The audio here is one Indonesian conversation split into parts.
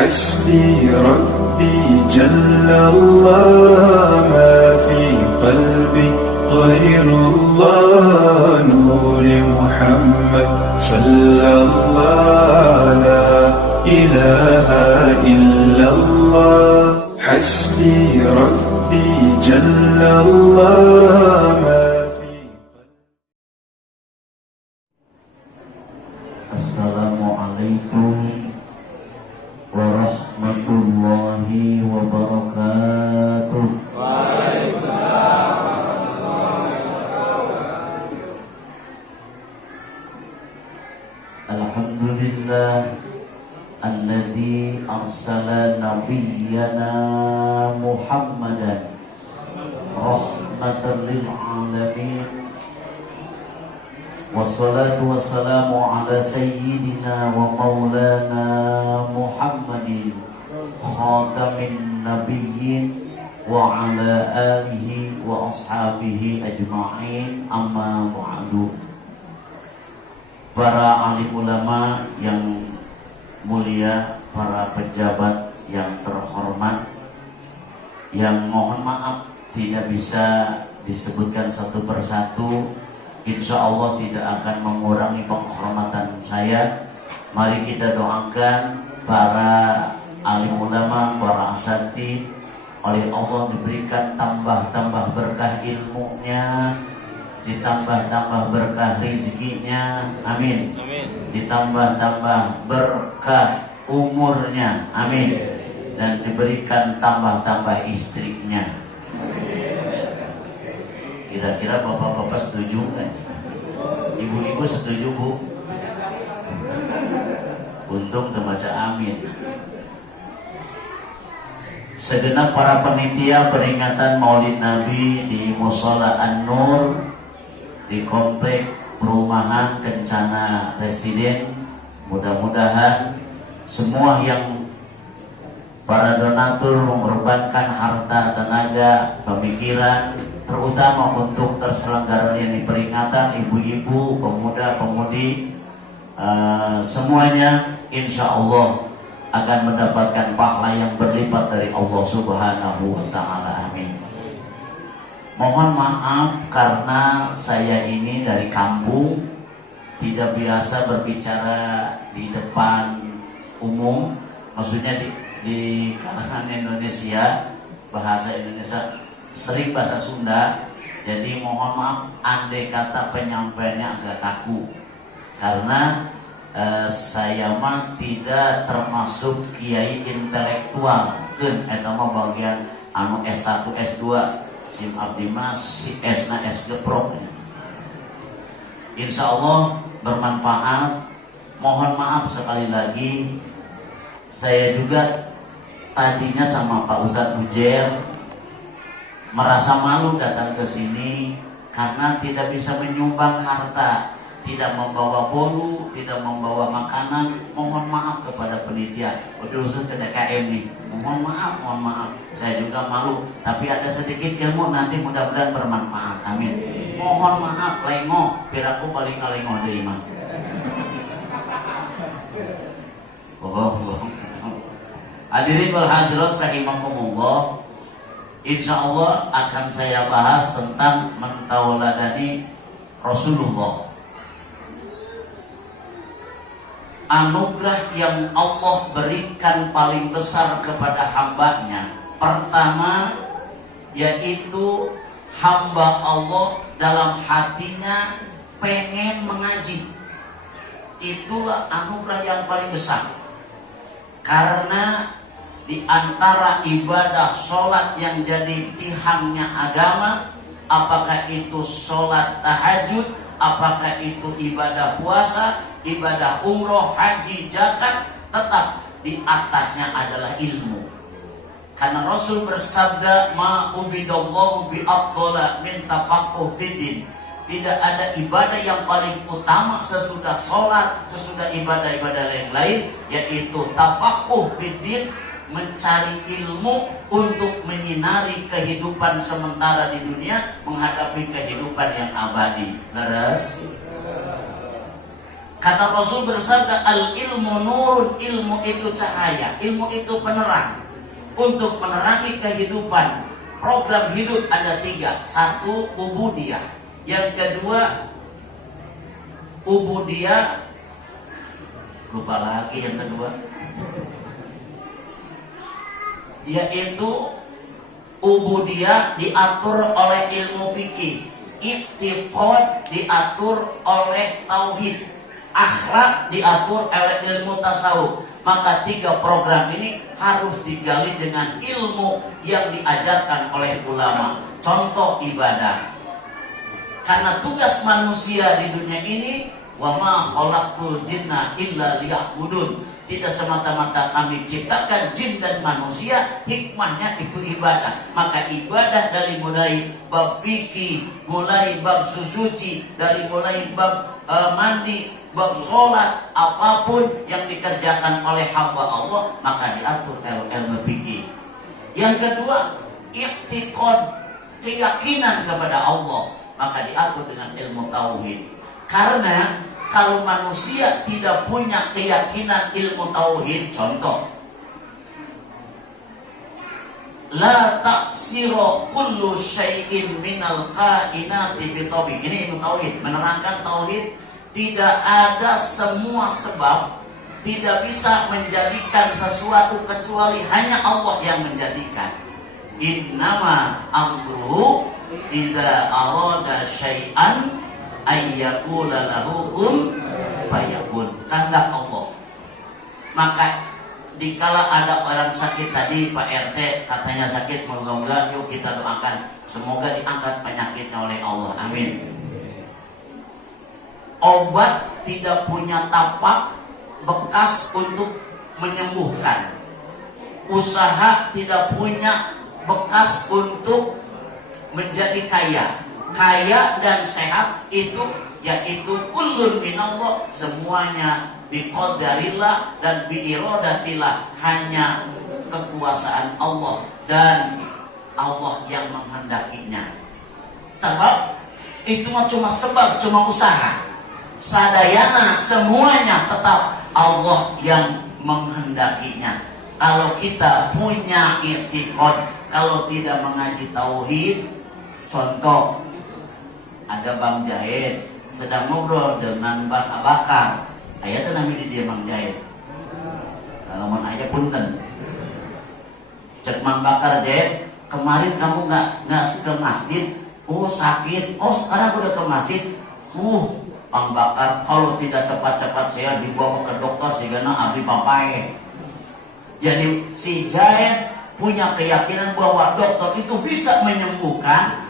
حسبي ربي جل الله ما في قلبي غير الله نور محمد صلى الله لا إله إلا الله حسبي ربي جل الله ما في Assalamualaikum warahmatullahi wabarakatuh. Alhamdulillah alladzi arsala nabiyyana Muhammadan rahmatan lil alamin. Wassalatu wassalamu ala sayyidina wa maulana Muhammadin khatamin nabiyyin wa ala alihi wa ashabihi ajma'in, amma ba'du. Para alim ulama yang mulia, para pejabat yang terhormat, yang mohon maaf tidak bisa disebutkan satu persatu, insya Allah tidak akan mengurangi penghormatan saya. Mari kita doakan para alim ulama, para asatidz, oleh Allah diberikan tambah-tambah berkah ilmunya, ditambah-tambah berkah rezekinya, amin. Ditambah-tambah berkah umurnya, amin. Dan diberikan tambah-tambah istrinya. Kira-kira bapak-bapak setuju kan? Ibu-ibu setuju, Bu? Untung terbaca amin. Segenap para panitia peringatan Maulid Nabi di Mushola An-Nur di Komplek Perumahan Kencana Residen, mudah-mudahan semua yang para donatur mengorbankan harta, tenaga, pemikiran, terutama untuk terselenggaranya peringatan, ibu-ibu, pemuda-pemudi, semuanya insya Allah akan mendapatkan pahala yang berlipat dari Allah Subhanahu wa Ta'ala, amin. Mohon maaf karena saya ini dari kampung, tidak biasa berbicara di depan umum, maksudnya di kalangan Indonesia, bahasa Indonesia sering bahasa Sunda, jadi mohon maaf andai kata penyampaiannya agak kaku karena saya mah tidak termasuk kiai intelektual, kan eta mah bagian anu S1 S2 sim abdi mah si S-na S Geprok. Insya Allah bermanfaat. Mohon maaf sekali lagi, saya juga tadinya sama Pak Ustadz Ujer merasa malu datang ke sini karena tidak bisa menyumbang harta, tidak membawa bolu, tidak membawa makanan. Mohon maaf kepada penitia, khusus ke DKM nih. Mohon maaf, saya juga malu. Tapi ada sedikit ilmu nanti mudah-mudahan bermanfaat. Amin. Mohon maaf, lengoh, piraku paling ngalengoh deh imam. Hadirin wal hadirat rahimakumullah. Insya Allah akan saya bahas tentang mentauladani Rasulullah. Anugerah yang Allah berikan paling besar kepada hambanya, pertama yaitu hamba Allah dalam hatinya pengen mengaji. Itulah anugerah yang paling besar. Karena di antara ibadah sholat yang jadi tihangnya agama, apakah itu sholat tahajud, apakah itu ibadah puasa, ibadah umroh, haji, zakat, tetap di atasnya adalah ilmu. Karena Rasul bersabda, ma ubidallahu bi afdala min tafaqquh fiddin. Tidak ada ibadah yang paling utama sesudah sholat, sesudah ibadah-ibadah yang lain, yaitu tafaqquh fiddin, mencari ilmu untuk menyinari kehidupan sementara di dunia, menghadapi kehidupan yang abadi. Leres? Kata Rasul bersabda, al ilmu nurun, ilmu itu cahaya, ilmu itu penerang. Untuk menerangi kehidupan, program hidup ada 3. 1, ubudiyah. Yang kedua, ubudiyah. Lupa lagi yang kedua. Yaitu ubudiyah diatur oleh ilmu fikih. I'tiqad diatur oleh tauhid. Akhlak diatur oleh ilmu tasawuf. Maka 3 program ini harus digali dengan ilmu yang diajarkan oleh ulama. Contoh ibadah. Karena tugas manusia di dunia ini, wa ma khalaqtul jinna illa liya'budun. Tidak semata-mata kami ciptakan jin dan manusia, hikmahnya itu ibadah. Maka ibadah dari mulai bab fikih, mulai bab susuci, dari mulai bab mandi, bab sholat, apapun yang dikerjakan oleh hamba Allah, maka diatur ilmu fikih. Yang kedua, i'tiqad, keyakinan kepada Allah, maka diatur dengan ilmu tauhid. Karena kalau manusia tidak punya keyakinan ilmu tauhid, contoh, la taksiro kullu syai'in minal kainati bitobi. Ini ilmu tauhid, menerangkan tauhid. Tidak ada semua sebab, tidak bisa menjadikan sesuatu kecuali hanya Allah yang menjadikan. Innama amruhu idza arada syai'an ayyakula lahu kun fayakun. Kehendak Allah. Maka dikala ada orang sakit tadi, Pak RT katanya sakit, moga-moga yuk kita doakan semoga diangkat penyakitnya oleh Allah, amin. Obat tidak punya tapak bekas untuk menyembuhkan. Usaha tidak punya bekas untuk menjadi kaya. Kaya dan sehat itu yaitu kullun minallah, semuanya biqadarillah dan biiradatillah, hanya kekuasaan Allah dan Allah yang menghendakinya. Sebab itu cuma sebab, cuma usaha. Sadayana semuanya tetap Allah yang menghendakinya. Kalau kita punya i'tiqad, kalau tidak mengaji tauhid, contoh ada Bang Jahid sedang ngobrol dengan Bang Abakar. Ayah ada namanya dia Bang Jahid. Kalau mau ayah punten. Cek Bang Bakar, Jahid, kemarin kamu nggak ke masjid? Oh sakit. Oh sekarang udah ke masjid. Bang Bakar, kalau tidak cepat-cepat saya dibawa ke dokter sehingga abdi papai. Jadi si Jahid punya keyakinan bahwa dokter itu bisa menyembuhkan,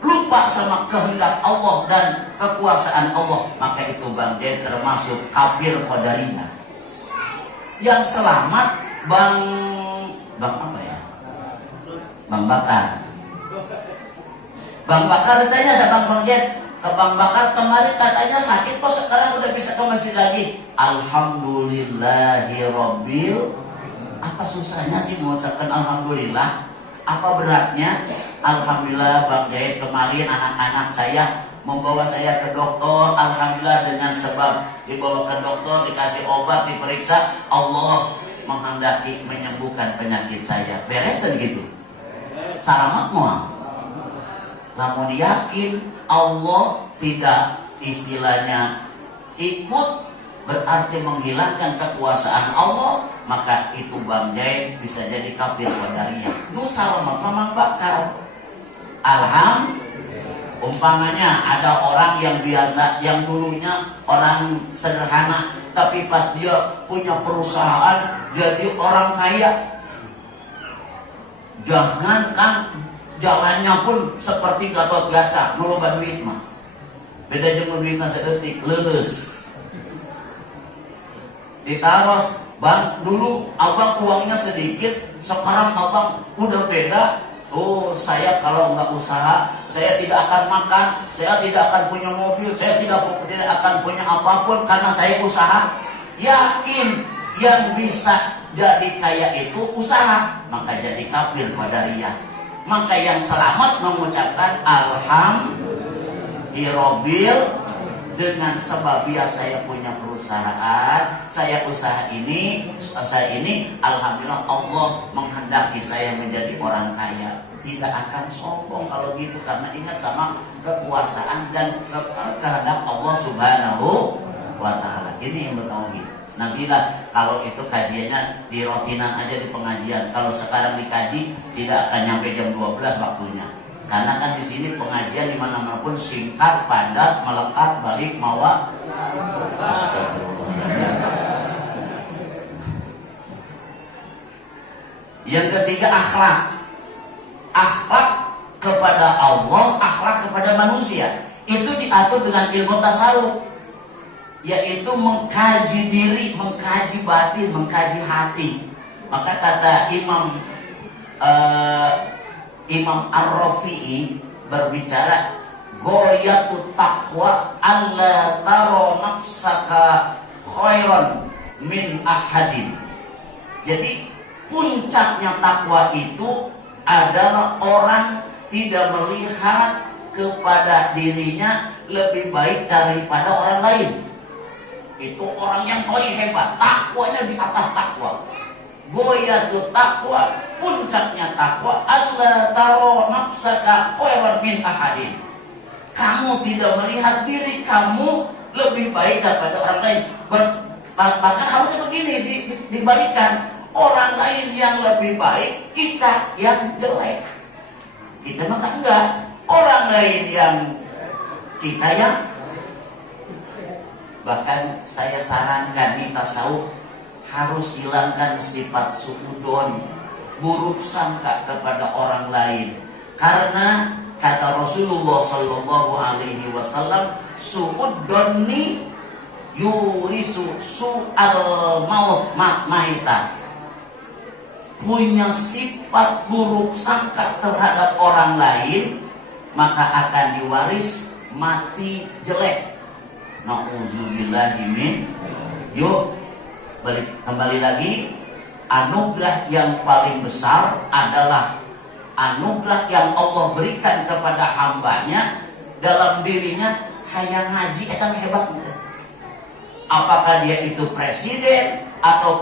lupa sama kehendak Allah dan kekuasaan Allah. Maka itu Bang Jahid termasuk kafir qadariyah. Yang selamat Bang apa ya? Bang Bakar. Bang Bakar ditanya sama Bang Jahid, ke Bang Bakar kemarin katanya sakit, kok sekarang udah bisa ke masjid lagi? Alhamdulillahirabbil. Apa susahnya sih mengucapkan alhamdulillah? Apa beratnya? Alhamdulillah Bang Jahid kemarin anak-anak saya membawa saya ke dokter. Alhamdulillah dengan sebab dibawa ke dokter, dikasih obat, diperiksa, Allah menghendaki menyembuhkan penyakit saya. Beres dan gitu. Selamat moal. Namun yakin Allah tidak istilahnya ikut berarti menghilangkan kekuasaan Allah, maka itu Bang Jahid bisa jadi kafir qadariyah. Nusalamat Mamang Bakar. Umpamanya ada orang yang biasa, yang dulunya orang sederhana, tapi pas dia punya perusahaan jadi orang kaya. Jangankan jalannya pun seperti Gatot Kaca, nuloba duit mah. Beda jeung duitna saeutik, leuleus. Ditaros, Bang, dulu abang uangnya sedikit, sekarang abang udah beda. Oh, saya kalau nggak usaha, saya tidak akan makan, saya tidak akan punya mobil, saya tidak akan punya apapun karena saya usaha. Yakin yang bisa jadi kaya itu usaha, maka jadi kafir qadariyah. Maka yang selamat mengucapkan alhamdulillahirabbil dengan sebab saya punya perusahaan, saya ini alhamdulillah Allah menghendaki saya menjadi orang kaya. Tidak akan sombong kalau gitu, karena ingat sama kekuasaan dan kehendak Allah Subhanahu wa ta'ala. Ini yang bertauhid. Nabilah kalau itu kajiannya di rotinan aja di pengajian. Kalau sekarang dikaji tidak akan nyampe jam 12 waktunya. Karena kan di sini pengajian di mana-mana pun singkat, padat, melekat, balik, mawa. Yang ketiga akhlak. Akhlak kepada Allah, akhlak kepada manusia. Itu diatur dengan ilmu tasawuf, yaitu mengkaji diri, mengkaji batin, mengkaji hati. Maka kata Imam Ar-Rafi'i berbicara, goyatu taqwa alla taro nafsaka khairan min ahadin. Jadi puncaknya takwa itu adalah orang tidak melihat kepada dirinya lebih baik daripada orang lain. Itu orang yang paling hebat, takwanya di atas takwa. Goyatu takwa, puncaknya takwa, alla taro nafsaka khairan min ahadin. Kamu tidak melihat diri kamu lebih baik daripada orang lain. Bahkan harusnya begini dibalikan. Orang lain yang lebih baik, kita yang jelek. Kita maka enggak. Orang lain yang kita yang. Bahkan saya sarankan nih tasawuf harus hilangkan sifat suudon, buruk sangka kepada orang lain. Karena kata Rasulullah Sallallahu Alaihi Wasallam, suudoni yurisu su'al maut maita. Punya sifat buruk sangka terhadap orang lain, maka akan diwaris mati jelek. Na'udzubillahimin. Yuk kembali lagi. Anugerah yang paling besar adalah anugerah yang Allah berikan kepada hambanya dalam dirinya. Hayang ngaji akan hebat. Apakah dia itu presiden atau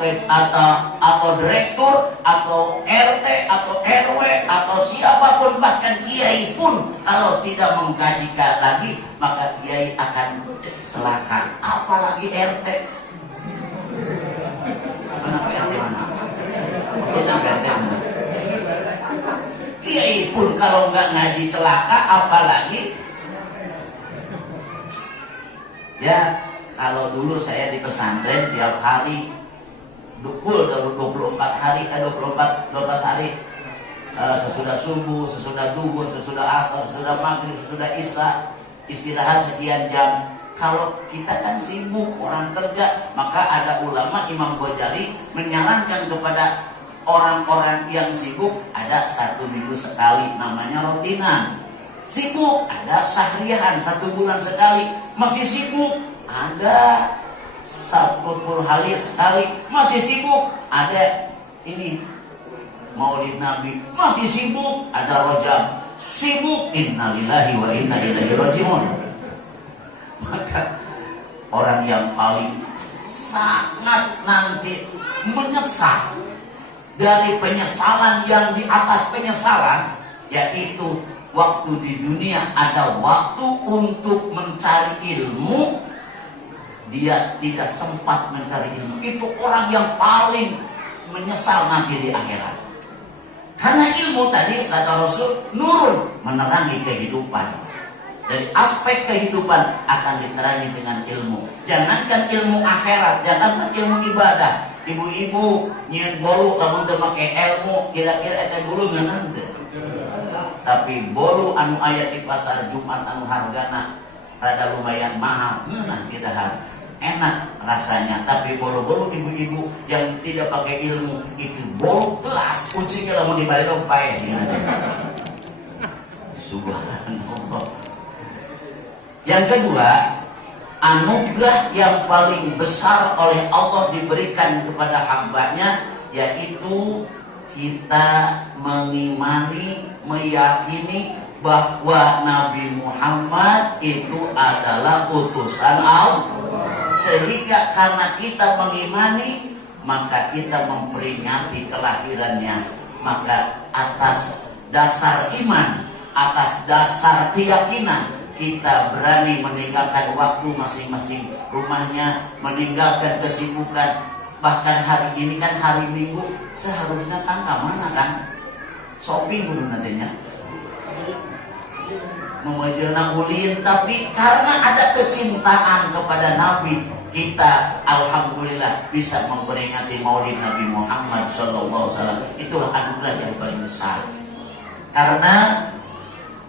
direktur atau RT atau RW atau siapapun, bahkan kiai pun kalau tidak mengkajikan lagi maka kiai akan celaka. Apalagi RT. Kenapa RT mana? RT mana? Kiai pun kalau nggak ngaji celaka, apalagi ya. Kalau dulu saya di pesantren tiap hari dukul 24 hari, sesudah subuh, sesudah duhur, sesudah asar, sesudah maghrib, sesudah isya, istirahat sekian jam. Kalau kita kan sibuk orang kerja, maka ada ulama Imam Ghazali menyarankan kepada orang-orang yang sibuk ada 1 minggu sekali namanya rotinan. Sibuk ada sahriahan 1 bulan sekali. Masih sibuk ada 10 hari sekali. Masih sibuk ada ini Maulid Nabi. Masih sibuk ada Rajab. Sibuk innalillahi wa inna ilaihi rajiun. Maka orang yang paling sangat nanti menyesal dari penyesalan yang di atas penyesalan, yaitu waktu di dunia ada waktu untuk mencari ilmu, dia tidak sempat mencari ilmu. Itu orang yang paling menyesal nanti di akhirat. Karena ilmu tadi kata Rasul nurun, menerangi kehidupan. Dari aspek kehidupan akan diterangi dengan ilmu. Jangankan ilmu akhirat, jangankan ilmu ibadah. Ibu-ibu nyeun bolu lamun teu make ilmu, kira-kira eta bolu ngeunang teu. Tapi bolu anu aya di pasar Jumat anu hargana rada lumayan mahal, ngeunang kidahan. Enak rasanya, tapi bolu-bolu ibu-ibu yang tidak pakai ilmu itu bolu telas, kuncinya lamun dibalik pae sih. Subhanallah. Yang kedua, anugerah yang paling besar oleh Allah diberikan kepada hambanya, yaitu kita mengimani, meyakini bahwa Nabi Muhammad itu adalah utusan Allah. Sehingga karena kita mengimani, maka kita memperingati kelahirannya. Maka atas dasar iman, atas dasar keyakinan, kita berani meninggalkan waktu masing-masing rumahnya, meninggalkan kesibukan. Bahkan hari ini kan hari Minggu, seharusnya kan kemana kan? Shopping dulu nantinya. Memajana ulin, tapi karena ada kecintaan kepada Nabi, kita alhamdulillah bisa memperingati Maulid Nabi Muhammad SAW. Itulah anugerah yang paling besar. Karena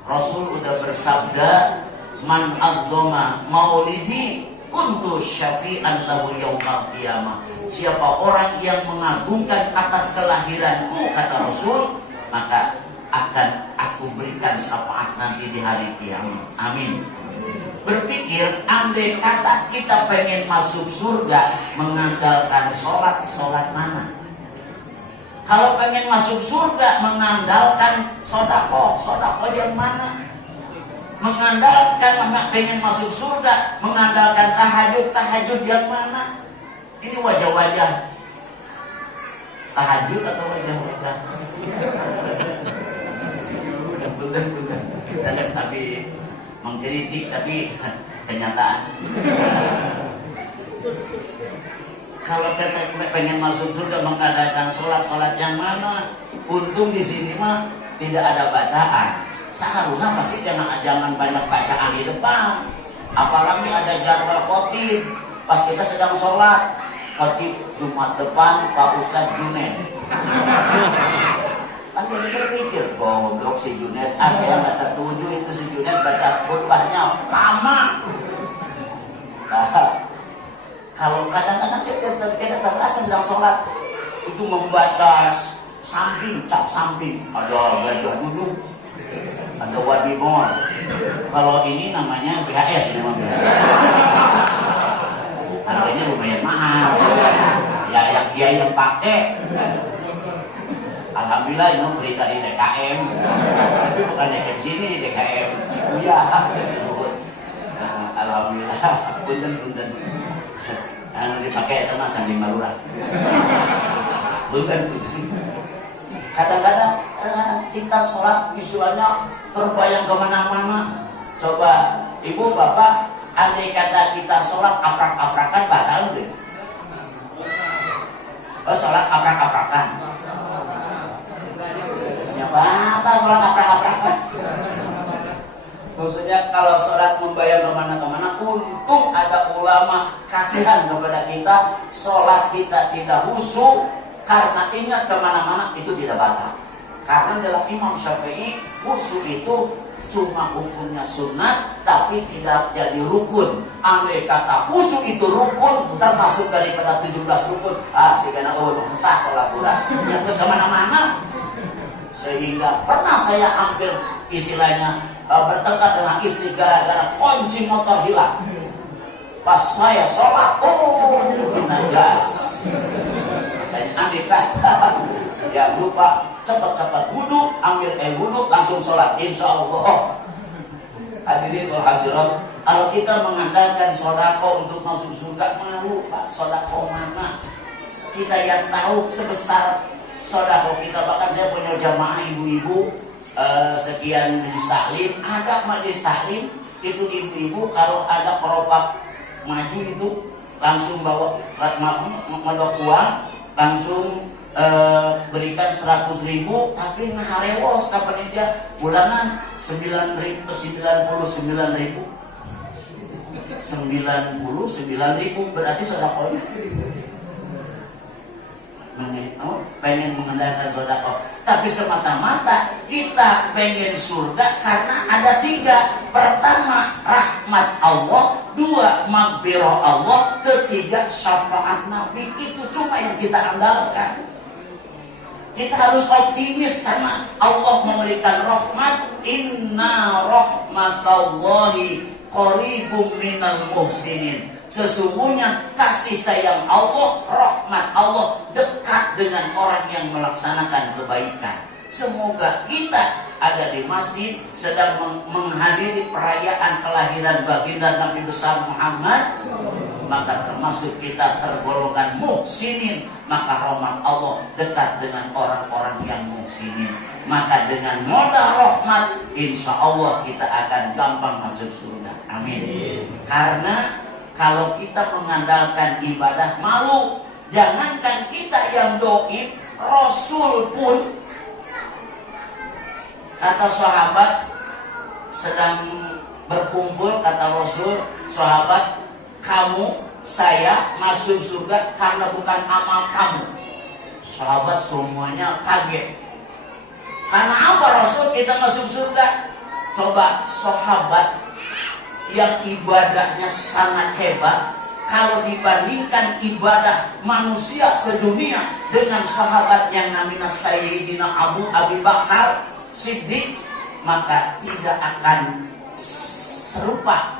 Rasul udah bersabda, man adzoma maulidi kuntu syafi'an lahu yaumal qiyamah. Siapa orang yang mengagungkan atas kelahiranku, kata Rasul, maka akan aku berikan syafaat nanti di hari kiamat. Amin. Berpikir, andai kata kita pengen masuk surga, mengandalkan sholat mana? Kalau pengen masuk surga, mengandalkan sodako yang mana? Mengandalkan, pengen masuk surga, mengandalkan tahajud yang mana? Ini wajah-wajah tahajud atau wajah-wajah? Bukan. Tapi mengkritik, tapi kenyataan. Kalau kita pengen masuk surga mengadakan sholat yang mana? Untung di sini mah tidak ada bacaan. Seharusnya pasti jangan banyak bacaan di depan. Apalagi ada jadwal khotib. Pas kita sedang sholat, khotib Jumat depan Pak Ustadz Junaid. Kan dia berpikir, goblok si Junaid, saya nggak setuju itu si Junaid baca khutbahnya lama. Nah, kalau kadang-kadang saya terasa sedang sholat itu membaca cap samping, ada gajah duduk, ada wadimor. Kalau ini namanya BHS, ini namanya BHS. Harganya lumayan mahal. Ya yang pakai. Alhamdulillah ini berita di DKM, tapi bukan DKM sini, DKM Cikuya. Nah, alhamdulillah, punten. Anu dipakai itu mas sambil malurah. Punten. Kadang-kadang kita sholat visualnya terbayang kemana-mana. Coba ibu bapak, andai kata kita sholat aprak-aprakan batal deh. Sholat aprak-aprakan. Bapak sholat aprak-aprakan. Maksudnya kalau sholat membayang kemana-kemana, untung ada ulama kasihan kepada kita. Sholat kita tidak khusyuk karena ingat kemana-mana itu tidak batal. Karena dalam Imam Syafi'i khusyuk itu cuma hukumnya sunat tapi tidak jadi rukun. Andai kata khusyuk itu rukun, termasuk daripada 17 rukun, segala sah sholat kurang. Yang terus kemana-mana. Sehingga pernah saya hampir istilahnya bertengkar dengan istri gara-gara kunci motor hilang. Pas saya sholat, najas. Makanya andai kata ya lupa cepat-cepat wudhu, ambil air wudhu, langsung sholat, insya Allah. Hadirin wal hadirat, kalau kita mengandalkan sodako untuk masuk surga, malu Pak, sodako mana? Kita yang tahu sebesar sodako kita. Bahkan saya punya jamaah ibu-ibu sekian majelis taklim, ada majelis taklim itu ibu-ibu kalau ada keropak maju itu langsung bawa modok uang, langsung berikan 100.000, tapi ngaharewos kapan dia bulanan 99.000 berarti sodakonya. Pengen mengandalkan sodako, tapi semata-mata kita pengen surga karena ada 3. Pertama, rahmat Allah. 2, maghfirah Allah. 3, syafaat Nabi. Itu cuma yang kita andalkan. Kita harus optimis karena Allah memberikan rahmat. Inna rahmatallahi qaribum minal muhsinin. Sesungguhnya kasih sayang Allah, rahmat Allah dekat dengan orang yang melaksanakan kebaikan. Semoga kita ada di masjid sedang menghadiri perayaan kelahiran baginda Nabi besar Muhammad, maka termasuk kita tergolongan muhsinin, maka rahmat Allah dekat dengan orang-orang yang muhsinin. Maka dengan modal rahmat, insya Allah kita akan gampang masuk surga. Amin. Karena kalau kita mengandalkan ibadah malu, jangankan kita yang doib, Rasul pun, kata sahabat sedang berkumpul, kata Rasul, sahabat, kamu, saya masuk surga karena bukan amal kamu. Sahabat semuanya kaget. Karena apa Rasul kita masuk surga? Coba sahabat yang ibadahnya sangat hebat, kalau dibandingkan ibadah manusia sedunia dengan sahabat yang namanya Sayyidina Abu Bakar Siddiq, maka tidak akan serupa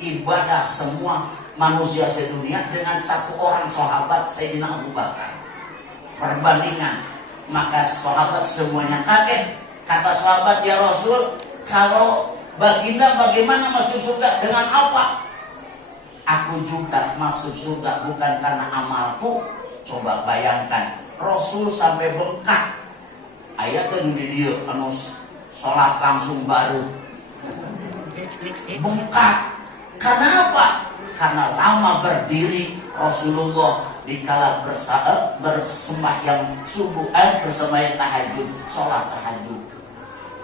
ibadah semua manusia sedunia dengan satu orang sahabat Sayyidina Abu Bakar. Perbandingan, maka sahabat semuanya kaget. Kata sahabat, ya Rasul, kalau baginda bagaimana masuk surga, dengan apa? Aku juga masuk surga bukan karena amalku. Coba bayangkan, Rasul sampai bengkak. Ayatnya di dia, sholat langsung baru bengkak. Karena apa? Karena lama berdiri Rasulullah dikala bersembahyang subuh, bersembahyang tahajud, sholat tahajud.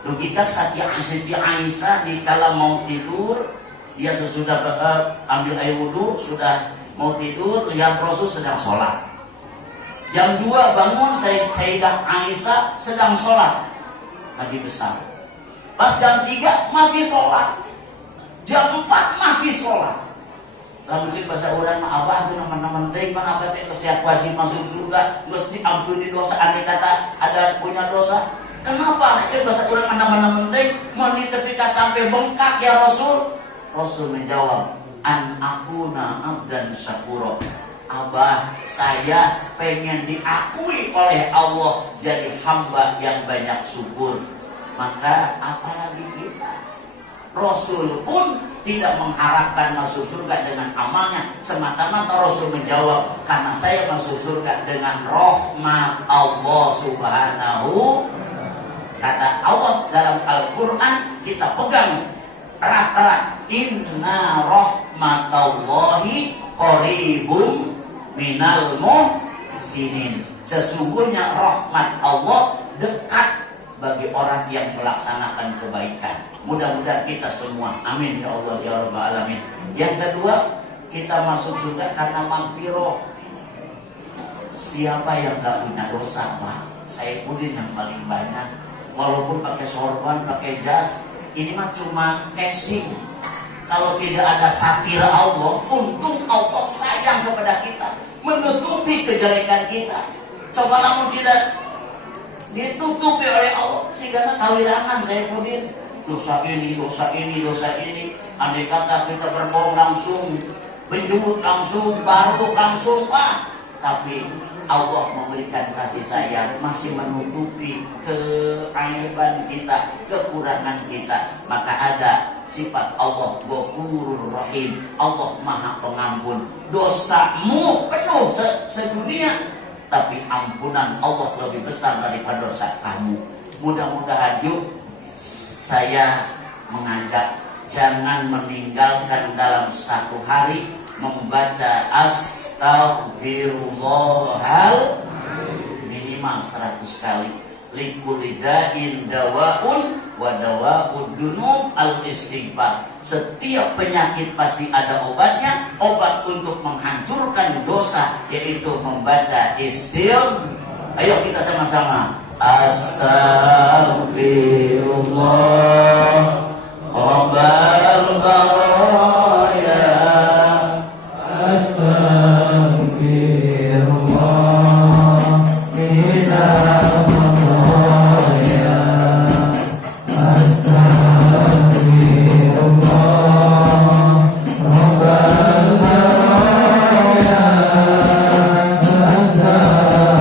Lalu kita Siti Aisyah dikala mau tidur, dia sesudah ambil air wudhu, sudah mau tidur, lihat Rasul sedang sholat. Jam 2 bangun, Sayyidah Aisyah sedang sholat, Nabi besar. Pas jam 3 masih sholat, jam 4 masih sholat. Lalu cik bahasa orang abah itu nama-nama teh mana apa teh setiap wajib masuk surga mesti diampuni dosa, andai kata ada punya dosa. Kenapa cik bahasa orang nama-nama teh meni ketika sampai bengkak ya Rasul? Rasul menjawab, an akuna abdan syakura. Abah, saya pengen diakui oleh Allah jadi hamba yang banyak syukur. Maka apalagi kita? Rasul pun tidak mengharapkan masuk surga dengan amalnya, semata-mata Rasul menjawab, karena saya masuk surga dengan rahmat Allah Subhanahu. Kata Allah dalam Al-Quran, kita pegang erat-erat, inna rahmatallahi qaribum minal muhsinin. Sesungguhnya rahmat Allah dekat bagi orang yang melaksanakan kebaikan. Mudah-mudahan kita semua, amin ya Allah ya Rabbal Alamin. Yang kedua, kita masuk surga karena magfirah. Siapa yang gak punya dosa, Pak? Saya pudin yang paling banyak. Walaupun pakai sorban, pakai jas, ini mah cuma casing. Kalau tidak ada satir Allah, untung Allah sayang kepada kita, menutupi kejelekan kita. Coba namun tidak ditutupi oleh Allah, sehingga kawirangan saya pudin. Dosa ini, dosa ini, dosa ini. Andai kata kita berbohong langsung, benjut langsung, baru langsung, Pak. Tapi Allah memberikan kasih sayang, masih menutupi keaiban kita, kekurangan kita. Maka ada sifat Allah Ghafurur Rahim, Allah Maha Pengampun. Dosamu penuh sedunia, tapi ampunan Allah lebih besar daripada dosa kamu. Mudah-mudahan yuk, saya mengajak jangan meninggalkan dalam satu hari membaca astaghfirullahal minimal 100 kali. Likulidain dawaun wa dawaud dunub al istighfar. Setiap penyakit pasti ada obatnya. Obat untuk menghancurkan dosa yaitu membaca istighfar. Ayo kita sama-sama. Astaghfirullah Rabbal baraya. Astaghfirullah minal baraya. Astaghfirullah Rabbal baraya. Astaghfirullah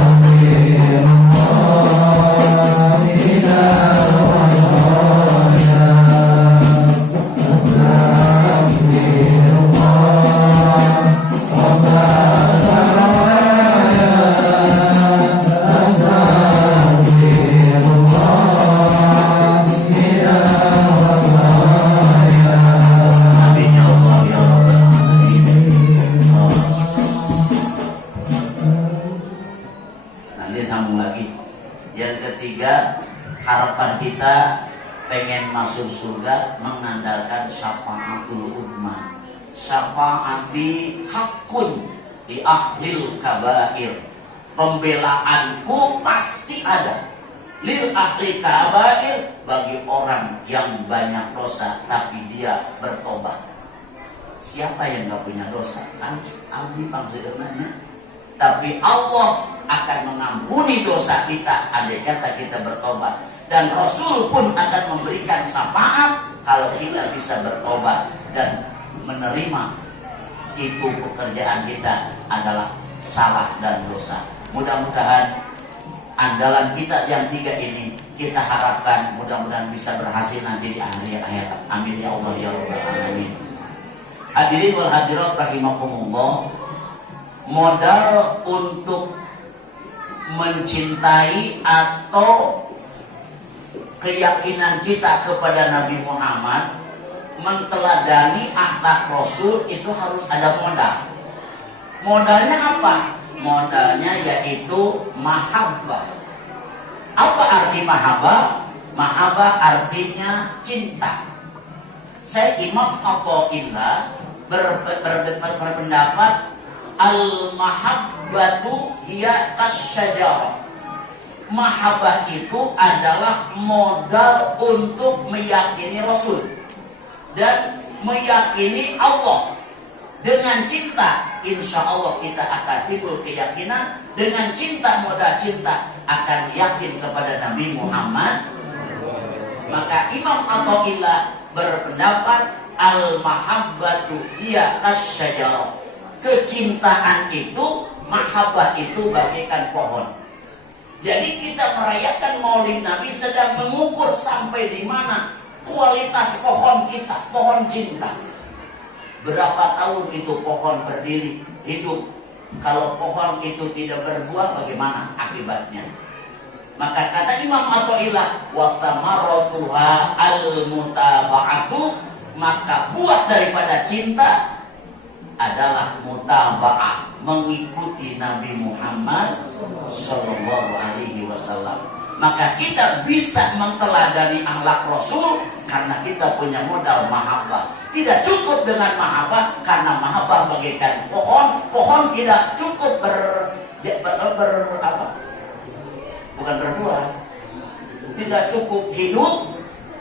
minal baraya. Nanti sambung lagi. Yang ketiga, harapan kita pengen masuk surga mengandalkan syafaatul ummah. Syafaati hakun di ahlil kabair. Pembelaanku pasti ada lil ahli kabair, bagi orang yang banyak dosa tapi dia bertobat. Siapa yang gak punya dosa? Kan abdi pangseunana. Tapi Allah akan mengampuni dosa kita andai kata kita bertobat. Dan Rasul pun akan memberikan syafaat kalau kita bisa bertobat dan menerima itu pekerjaan kita adalah salah dan dosa. Mudah-mudahan andalan kita yang tiga ini kita harapkan mudah-mudahan bisa berhasil nanti di akhir hayat. Amin ya Allah ya Rabbal alamin. Hadirin wal hadirat rahimakumullah. Modal untuk mencintai atau keyakinan kita kepada Nabi Muhammad, menteladani akhlak Rasul itu harus ada modal. Modalnya apa? Modalnya yaitu mahabbah. Apa arti mahabbah? Mahabbah artinya cinta. Saya Imam Athaillah berpendapat al-mahabbatu hiya kasyajarah. Mahabbah itu adalah modal untuk meyakini Rasul dan meyakini Allah. Dengan cinta, insya Allah kita akan timbul keyakinan. Dengan cinta, modal cinta, akan yakin kepada Nabi Muhammad. Maka Imam Athaillah berpendapat al-mahabbatu hiya kasyajarah. Kecintaan itu, mahabbah itu bagaikan pohon. Jadi kita merayakan Maulid Nabi sedang mengukur sampai di mana kualitas pohon kita, pohon cinta. Berapa tahun itu pohon berdiri, hidup. Kalau pohon itu tidak berbuah, bagaimana akibatnya? Maka kata Imam Athaillah, wa thamaratuha al-mutaba'atu, maka buah daripada cinta adalah mutaba'ah, mengikuti Nabi Muhammad Sallallahu Alaihi Wasallam. Maka kita bisa menteladani akhlak Rasul karena kita punya modal mahabbah. Tidak cukup dengan mahabbah, karena mahabbah bagaikan pohon. Pohon tidak cukup bukan berbuah, tidak cukup hidup,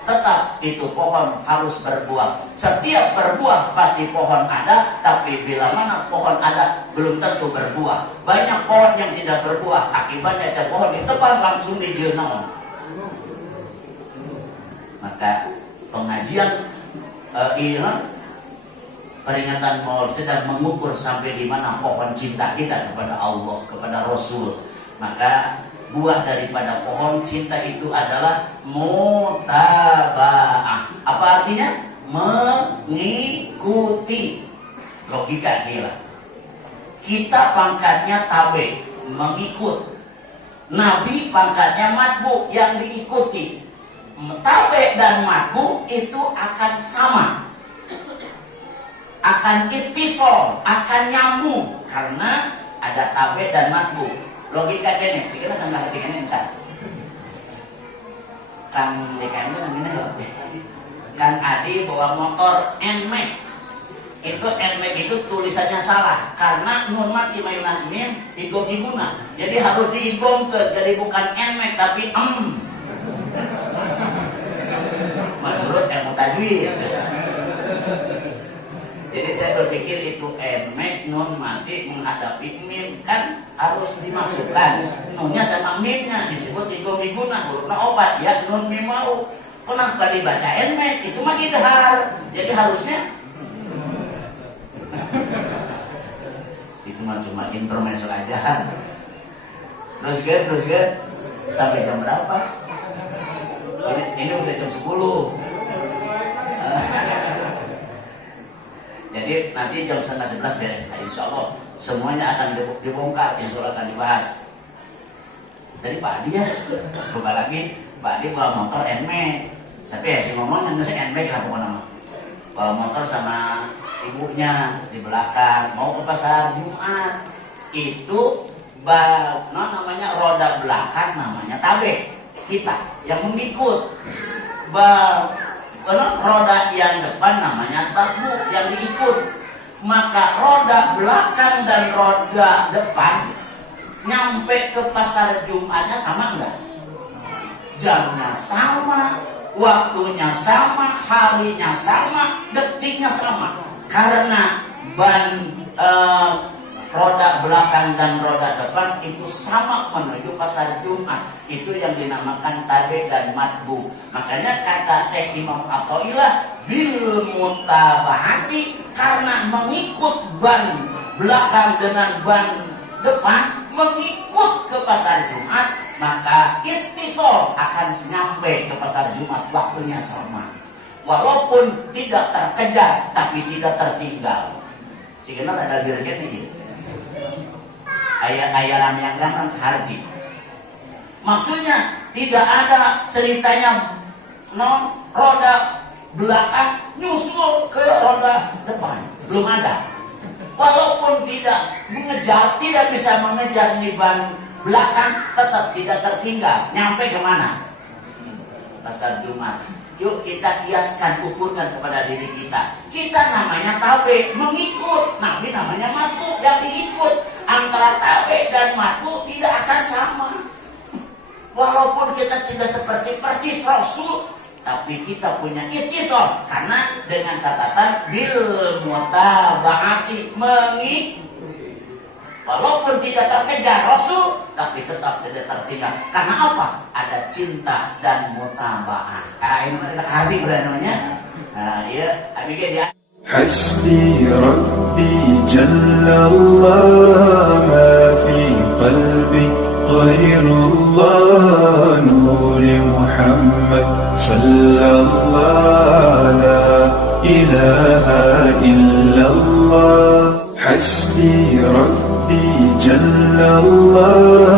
tetap itu pohon harus berbuah. Setiap berbuah pasti pohon ada, tapi bila mana pohon ada belum tentu berbuah. Banyak pohon yang tidak berbuah, akibatnya itu pohon ditebang langsung dijenaun. Maka pengajian peringatan Maulid sedang mengukur sampai di mana pohon cinta kita kepada Allah, kepada Rasul. Maka buah daripada pohon cinta itu adalah mutaba'ah. Apa artinya? Mengikuti. Logika gila. Kita pangkatnya tabe, mengikut. Nabi pangkatnya matbu, yang diikuti. Tabe dan matbu itu akan sama, akan ittisal, akan nyambung karena ada tabe dan matbu. Logika kene, cikina canggah hati kene encan. Kang DKM namanya loh. Kang Adi bawa motor NMAX. Itu NMAX itu tulisannya salah karena nun mat imayunan mim igom iguna. Jadi harus diigomkeun, jadi bukan NMAX tapi menurut ilmu tajwid. Jadi saya berpikir itu NMAX nun mati menghadapi mim kan harus dimasukkan nunnya sama mimnya, disebut igom-iguna, hurufnya obat ya, nun mim mau. Kenapa dibaca NMAX? Itu mah idhar. Jadi harusnya itu mah cuma intermezzo aja. Terus kan sampai jam berapa? Ini udah jam 10. Jadi nanti jam 10:30 beres. Nah, insya Allah semuanya akan dibongkar, insya Allah akan dibahas. Dari Pak Adi ya, coba lagi Pak Adi bawa motor NMAX. Tapi ya si ngomongnya ngesek NMAX lah pokoknya. Bawa motor sama ibunya di belakang mau ke pasar Jumat. Itu namanya roda belakang namanya tabe kita yang mengikut. Roda yang depan namanya tabu yang diikut. Maka roda belakang dan roda depan nyampe ke pasar Jumatnya sama enggak? Jamnya sama, waktunya sama, harinya sama, detiknya sama. Karena ban roda belakang dan roda depan itu sama menuju pasar Jumat. Itu yang dinamakan tabe dan matbu. Makanya kata Syekh Imam Athaillah, bil mutaba'ati, karena mengikut ban belakang dengan ban depan, mengikut ke pasar Jumat, maka ittisal akan nyampe ke pasar Jumat, waktunya sama. Walaupun tidak terkejar, tapi tidak tertinggal. Sehingga ada dirinya nih. Ayat-ayat yang gampang hardi. Maksudnya tidak ada ceritanya roda belakang nyusul ke roda depan, belum ada. Walaupun tidak mengejar, tidak bisa mengejar nih ban belakang, tetap tidak tertinggal. Nyampe kemana? Pasar Jumat. Yuk kita kiaskan, ukurkan kepada diri kita. Kita namanya tabe, mengikut. Nabi namanya matbu, yang diikut. Antara tabe dan matbu tidak akan sama. Walaupun kita tidak seperti persis Rasul, tapi kita punya ittisal, karena dengan catatan bil mutaba'ati, mengikut. Walaupun tidak terkejar Rasul, tapi tetap tidak tertinggal. Karena apa? Ada cinta dan mutaba'ah. Ini hati namanya. Ya, bikin dia. حسبي ربي جل الله ما في قلبي غير الله نور محمد صلى الله لا إله إلا الله حسبي ربي جل الله